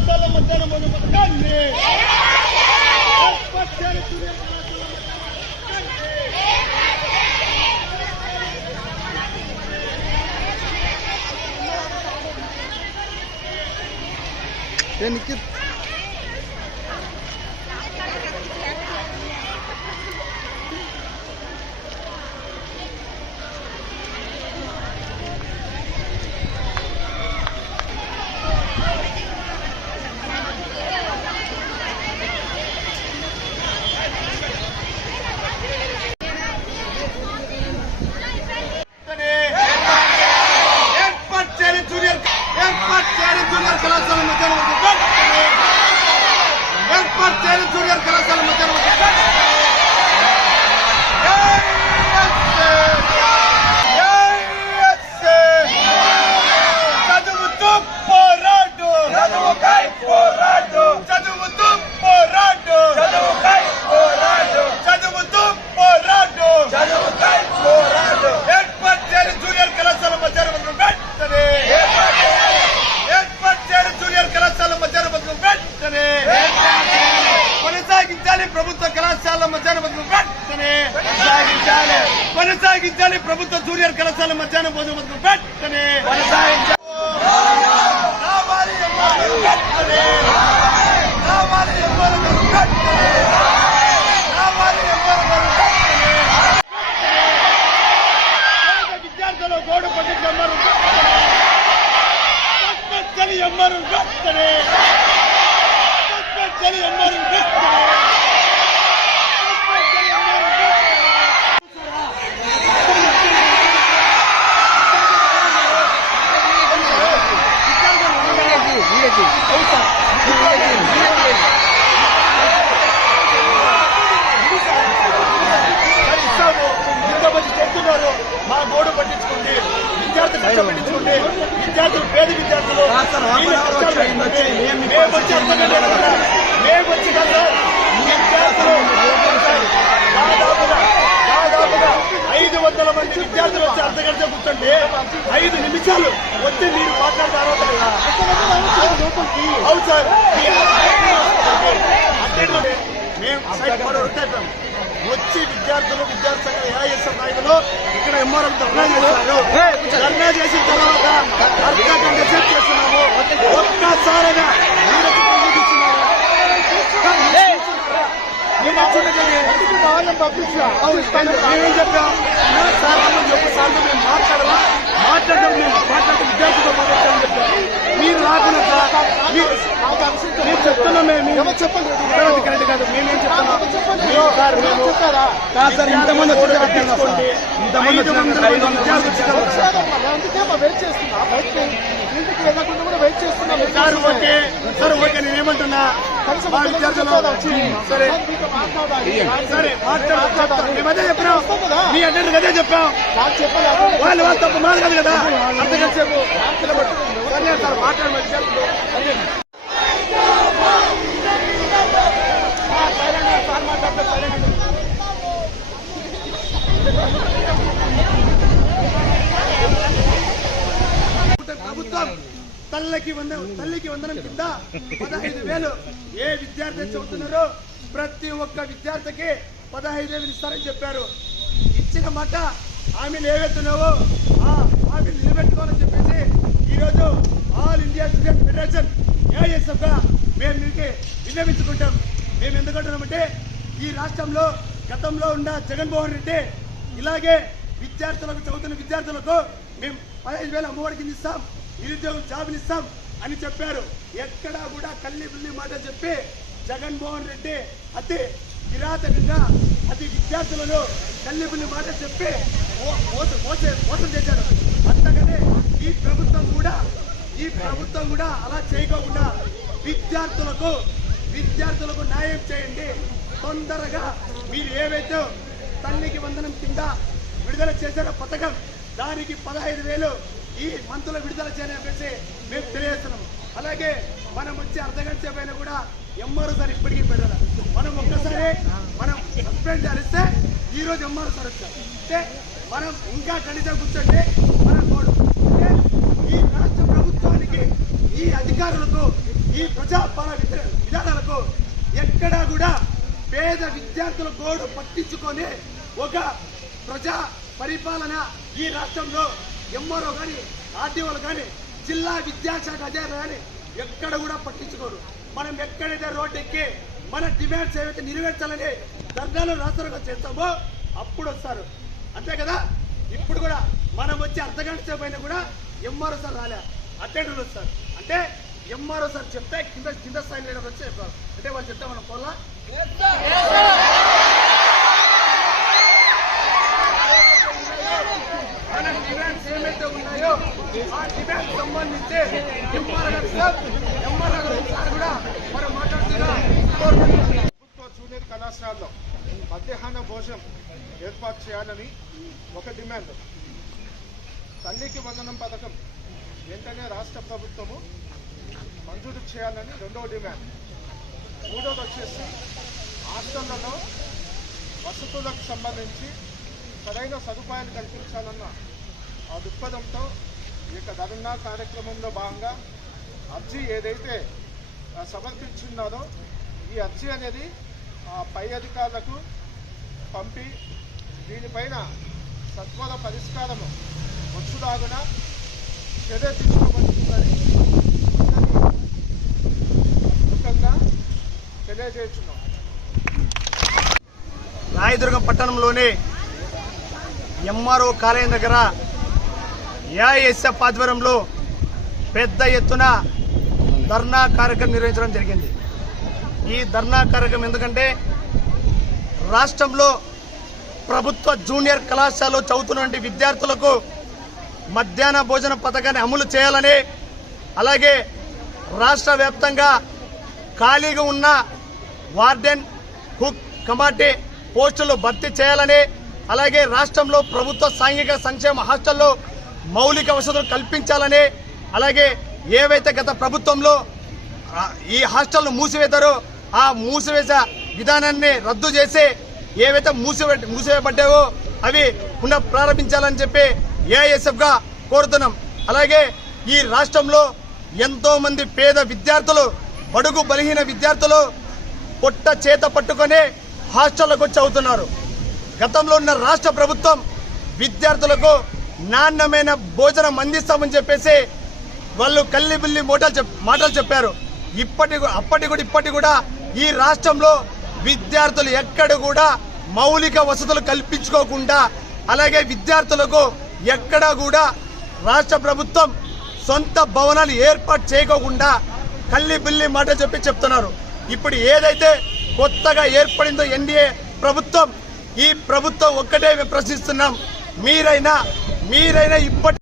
కళాశాల మధ్యాహ్న భోజన పథకాన్ని ఏర్పాటు చేయాలి జూనియర్ కళాశాల దేనికి ఏర్పాటు చేయాలి జూనియర్ ఏర్పాటు చేయాలి జూనియర్ కళాశాల మధ్యాహ్న భోజన పథకాన్ని ఏర్పాటు చేయాలి జూనియర్ కళాశాల మధ్యాహ్న భోజన పథకాన్ని చదువుతూ పోరాడు చదువుకై పోరాడు చదువుతూ పోరాడు చదువుకై పోరాడు చదువుతూ పోరాడు చదువుకై పోరాడు ఏర్పాటు చేయాలి జూనియర్ కళాశాల మధ్యాహ్న భోజనం వెంటనే ఏర్పాటు చేయాలి జూనియర్ కళాశాల మధ్యాహ్న భోజనం వెంటనే కొనసాగించాలి ప్రభుత్వ కళాశాల మధ్యాహ్న భోజనం వెంటనే కొనసాగించాలి కొనసాగించాలి ప్రభుత్వ జూనియర్ కళాశాల మధ్యాహ్న భోజనం వెంటనే కొనసాగించాలి రావాలి ఎమ్మెల్యేలు వెంటనే ఎమ్మరు ఎమ్మెల్యేలు వెంటనే రావాలి ఎమ్మెల్యేలు వెంటనే పేద విద్యార్థులు గోడు పట్టించి అమ్మరు చలి అమ్మరు వెంటనే చలి అమ్మరు వెంటనే చలి అమ్మరు మరి ఇస్తాము ఇంతమంది చెప్తున్నారు మా గోడు పట్టించుకోండి విద్యార్థులు కష్టం పట్టించుకోండి విద్యార్థులు పేద విద్యార్థులు. మేము వచ్చి మేము వచ్చి కదా విద్యార్థులు దాదాపుగా దాదాపుగా ఐదు వందల మంది విద్యార్థులు వచ్చి అర్ధ గంట కూర్చోండి. ఐదు నిమిషాలు వచ్చి మీరు మాట్లాడతారు అవును సార్. మేము సైట్ పడి ఉంటాం. వచ్చి విద్యార్థులు విద్యార్థి సంఘ ఏఐఎస్ఎఫ్ నాయకులు ఇక్కడ ఎంఆర్ఎం ధర్నా చేశారు. ధర్నా చేసిన తర్వాత అర్ధ గంట సేపు చేస్తున్నాము. ఒక్కసారిగా మీరు. మేము చెప్పాం? సార్ చెప్పు సార్ మేము మాట్లాడాలా. మాట్లాడడం మేము మాట్లాడే విద్యార్థులతో మాట్లాడతామని చెప్పాం మీరు రాకుండా మేము చెప్తున్నాం మేము. చెప్పండి? కరెక్ట్ కాదు. మేమేం చెప్తున్నాం? మేము సార్ మేము కాదు సార్ ఇంతమంది వచ్చి ఇంతమంది వందల మంది విద్యార్థులు వచ్చారు. Sir okay. సార్ ఓకే నేనేమంటున్నా సరే. సరే మాట్లాడు మేమదే చెప్పినాం మీ అడ్డండి అదే చెప్పాం. వాళ్ళు వాళ్ళు తప్ప మాది కాదు కదా? అంతగా చెప్పు సరే సార్ మాట్లాడు మా విద్యార్థులు అదే. సార్ మాట్లాడితే సరేనండి ప్రభుత్వం తల్లికి తల్లికి వందనం కింద పదహైదు వేలు ఏ విద్యార్థి చదువుతున్నారో ప్రతి ఒక్క విద్యార్థికి పదహైదు వేలు ఇస్తారని చెప్పారు. ఇచ్చిన మాట హామీలు ఏవైతున్నావో ఆ హామీలు నిలబెట్టుకోవాలని చెప్పేసి ఈరోజు ఆల్ ఇండియా స్టూడెంట్ ఫెడరేషన్ ఏఐఎస్ఎఫ్గా మేము మీకు విన్నవించుకుంటాం. మేము ఎందుకంటున్నామంటే ఈ రాష్ట్రంలో గతంలో ఉన్న జగన్మోహన్ రెడ్డి ఇలాగే విద్యార్థులకు చదువుతున్న విద్యార్థులకు మేము పదహైదు వేల అమ్మఒడి కింద ఇస్తాం. నిరుద్యోగం జాబులు ఇస్తాం. అని చెప్పారు. ఎక్కడా కూడా కల్లి బుల్లి మాట చెప్పి జగన్మోహన్ రెడ్డి అతి కిరాతకంగా అతి విద్యార్థులను కల్లి బుల్లి మాట చెప్పి మో- మోసం చేశారు. అంతకనే ఈ ప్రభుత్వం కూడా ఈ ప్రభుత్వం కూడా అలా చేయకోకుండా విద్యార్థులకు విద్యార్థులకు న్యాయం చేయండి. తొందరగా మీరు ఏవైతే తల్లికి వందనం కింద విడుదల చేశారో పథకం దానికి పదహైదు వేలు ఈ మంతుల విడుదల చేయని చెప్పేసి మేము తెలియజేస్తున్నాము అలాగే మనం వచ్చి అర్ధగంట సేపు అయినా కూడా ఎంఆర్ఓ సార్ ఇప్పటికీ పెట్టాలి మనం ఒక్కసారి మనం సస్పెండ్ చేస్తే ఈ రోజు ఎంఆర్ఓ సార్ వచ్చారు. అంటే మనం ఇంకా కనీసం కూర్చోండి మనం కోడు. అంటే ఈ రాష్ట్ర ప్రభుత్వానికి ఈ అధికారులకు ఈ ప్రజాపాలన విధానాలకు ఎక్కడా కూడా పేద విద్యార్థుల గోడు పట్టించుకొని ఒక ప్రజా పరిపాలన ఈ రాష్ట్రంలో ఎంఆర్ఓ కానీ ఆర్డీఓలు కానీ జిల్లా విద్యాశాఖ అధికారులు కానీ ఎక్కడ కూడా పట్టించుకోరు. మనం ఎక్కడైతే రోడ్డు ఎక్కి మన డిమాండ్స్ ఏవైతే నెరవేర్చాలని ధర్నాలు రాష్ట్రంగా చేస్తామో అప్పుడు వస్తారు. అంతే కదా? ఇప్పుడు కూడా మనం వచ్చి అర్ధగంట సేపు అయినా కూడా ఎంఆర్ఓ సార్ రాలే. అటెండర్లు వస్తారు. అంటే ఎంఆర్ఓ సార్ చెప్తే కింద కింద స్థాయిలో వచ్చి చెప్పారు. అంటే వాళ్ళు చెప్తే మనం పోలా మన డిమాండ్స్ ఏమైతే ఉన్నాయో ఆ డిమాండ్ సంబంధించి ఎంఆర్ గారు సార్ ఎంఆర్ గారు సార్ కూడా మనం మాట్లాడుతున్నాం ప్రభుత్వ జూనియర్ కళాశాలలో మధ్యాహ్న ఏర్పాటు చేయాలని ఒక డిమాండ్. తల్లికి వందనం పథకం వెంటనే రాష్ట్ర ప్రభుత్వము మంజూరు చేయాలని రెండవ డిమాండ్. మూడోది వచ్చేసి హాస్టళ్ళలో వసతులకు సంబంధించి సరైన సదుపాయాలు కల్పించాలన్న ఆ దృక్పథంతో ఈ యొక్క ధర్నా కార్యక్రమంలో భాగంగా అర్జీ ఏదైతే సమర్పించిందో సమర్పించున్నారో ఈ అర్జీ అనేది ఆ, పై అధికారులకు పంపి దీనిపైన సత్వర పరిష్కారము వచ్చుదాగున చర్య తీసుకోబడుతుందని ముఖ్యంగా తెలియజేస్తున్నాం. రాయదుర్గం పట్టణంలోని ఎంఆర్ఓ కాలేయం దగ్గర ఏఐఎస్ఎఫ్ ఆధ్వర్యంలో పెద్ద ఎత్తున ధర్నా కార్యక్రమం నిర్వహించడం జరిగింది. ఈ ధర్నా కార్యక్రమం ఎందుకంటే రాష్ట్రంలో ప్రభుత్వ జూనియర్ కళాశాలలో చదువుతున్నటువంటి విద్యార్థులకు మధ్యాహ్న భోజన పథకాన్ని అమలు చేయాలని అలాగే రాష్ట్ర వ్యాప్తంగా ఖాళీగా ఉన్న వార్డెన్ కుక్ కమాటే పోస్టులు భర్తీ చేయాలని అలాగే రాష్ట్రంలో ప్రభుత్వ సాంఘిక సంక్షేమ హాస్టల్లో మౌలిక వసతులు కల్పించాలని అలాగే ఏవైతే గత ప్రభుత్వంలో ఈ హాస్టల్ను మూసివేతారో ఆ మూసివేసే విధానాన్ని రద్దు చేసి ఏవైతే మూసివే మూసివేయబడ్డావో అవి పునః ప్రారంభించాలని చెప్పి ఏఐఎస్ఎఫ్గా కోరుతున్నాం. అలాగే ఈ రాష్ట్రంలో ఎంతోమంది పేద విద్యార్థులు బడుగు బలహీన విద్యార్థులు పొట్ట చేత పట్టుకొని హాస్టళ్ళకు వచ్చి అవుతున్నారు గతంలో ఉన్న రాష్ట్ర ప్రభుత్వం విద్యార్థులకు నాణ్యమైన భోజనం అందిస్తామని చెప్పేసి వాళ్ళు కల్లి బిల్లి మోటలు చెప్ మాటలు చెప్పారు. ఇప్పటి అప్పటి కూడా ఇప్పటి కూడా ఈ రాష్ట్రంలో విద్యార్థులు ఎక్కడ కూడా మౌలిక వసతులు కల్పించుకోకుండా అలాగే విద్యార్థులకు ఎక్కడ కూడా రాష్ట్ర ప్రభుత్వం సొంత భవనాలు ఏర్పాటు చేయకోకుండా కల్లి బిల్లి మాట చెప్పి చెప్తున్నారు. ఇప్పుడు ఏదైతే కొత్తగా ఏర్పడిందో ఎన్డీఏ ప్రభుత్వం ఈ ప్రభుత్వం ఒక్కటే మేము ప్రశ్నిస్తున్నాం. మీరైనా మీరైనా ఇప్పటి